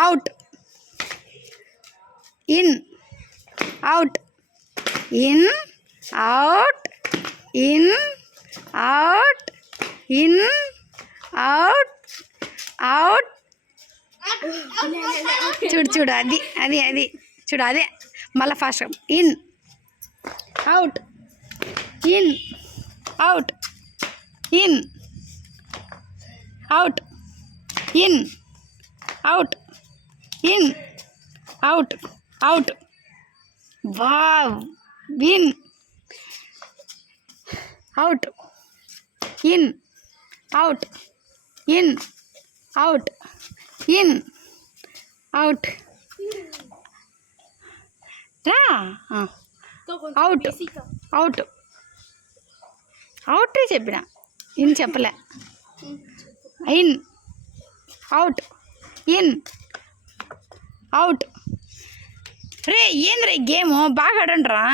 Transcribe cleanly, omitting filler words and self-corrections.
Out in out in out in out in out out చూడు చూడు అది అది అది చూడు అదే మళ్ళీ fast in out in out in out in out in out out wow in out in out in out in out రా out out out చెప్పిన ఇన్ చెప్పలే ఇన్ అవుట్ ఇన్ అవుట్ రే ఏంద్రా గేమ్ బాగా ఆడండి రా.